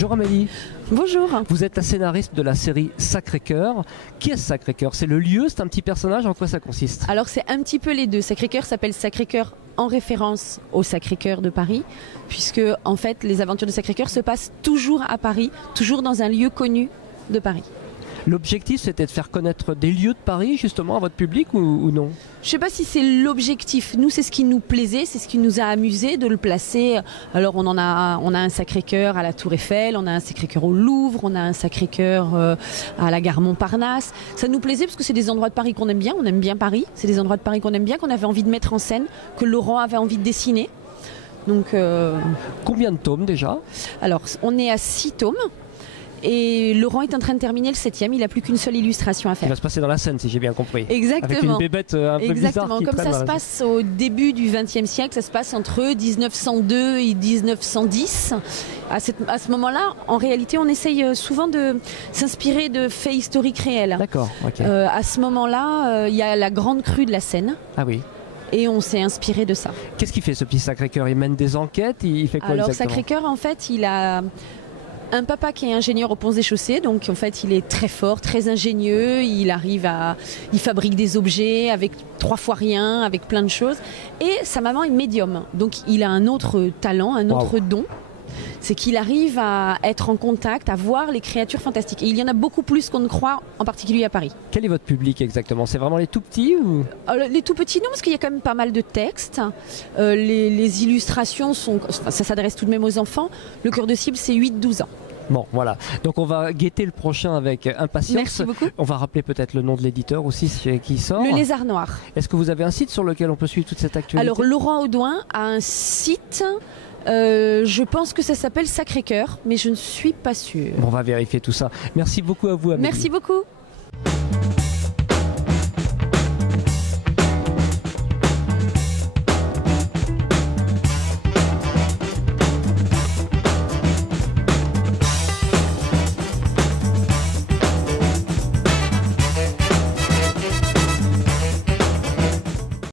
Bonjour Amélie. Bonjour. Vous êtes la scénariste de la série Sacré-Cœur. Qui est Sacré-Cœur? C'est le lieu, c'est un petit personnage, en quoi ça consiste? Alors c'est un petit peu les deux. Sacré-Cœur s'appelle Sacré-Cœur en référence au Sacré-Cœur de Paris, puisque en fait les aventures de Sacré-Cœur se passent toujours à Paris, toujours dans un lieu connu de Paris. L'objectif, c'était de faire connaître des lieux de Paris, justement, à votre public ou non? Je ne sais pas si c'est l'objectif. Nous, c'est ce qui nous plaisait, c'est ce qui nous a amusé de le placer. Alors, on a un Sacré-Cœur à la Tour Eiffel, on a un Sacré-Cœur au Louvre, on a un Sacré-Cœur à la gare Montparnasse. Ça nous plaisait parce que c'est des endroits de Paris qu'on aime bien. On aime bien Paris. C'est des endroits de Paris qu'on aime bien, qu'on avait envie de mettre en scène, que Laurent avait envie de dessiner. Donc, combien de tomes déjà? Alors, on est à 6 tomes. Et Laurent est en train de terminer le 7e, il n'a plus qu'une seule illustration à faire. Il va se passer dans la Seine, si j'ai bien compris. Exactement. Avec une bébête un peu Exactement. bizarre. Comme ça se passe au début du XXe siècle, ça se passe entre 1902 et 1910. À ce moment-là, en réalité, on essaye souvent de s'inspirer de faits historiques réels. D'accord, ok. À ce moment-là, il y a la grande crue de la Seine. Ah oui. Et on s'est inspiré de ça. Qu'est-ce qu'il fait ce petit Sacré-Cœur? Il mène des enquêtes? Il fait quoi? Alors exactement? Sacré-Cœur, en fait, il a un papa qui est ingénieur aux Ponts et Chaussées, donc en fait il est très fort, très ingénieux, il fabrique des objets avec 3 fois rien, avec plein de choses. Et sa maman est médium, donc il a un autre talent, un autre don. C'est qu'il arrive à être en contact, à voir les créatures fantastiques. Et il y en a beaucoup plus qu'on ne croit, en particulier à Paris. Quel est votre public exactement? C'est vraiment les tout petits ou... Les tout petits, non, parce qu'il y a quand même pas mal de textes. Les illustrations, ça s'adresse tout de même aux enfants. Le cœur de cible, c'est 8-12 ans. Bon, voilà. Donc on va guetter le prochain avec impatience. Merci beaucoup. On va rappeler peut-être le nom de l'éditeur aussi qui sort. Le Lézard Noir. Est-ce que vous avez un site sur lequel on peut suivre toute cette actualité? Alors Laurent Audouin a un site, je pense que ça s'appelle Sacré-Cœur, mais je ne suis pas sûre. Bon, on va vérifier tout ça. Merci beaucoup à vous, Amélie. Merci beaucoup.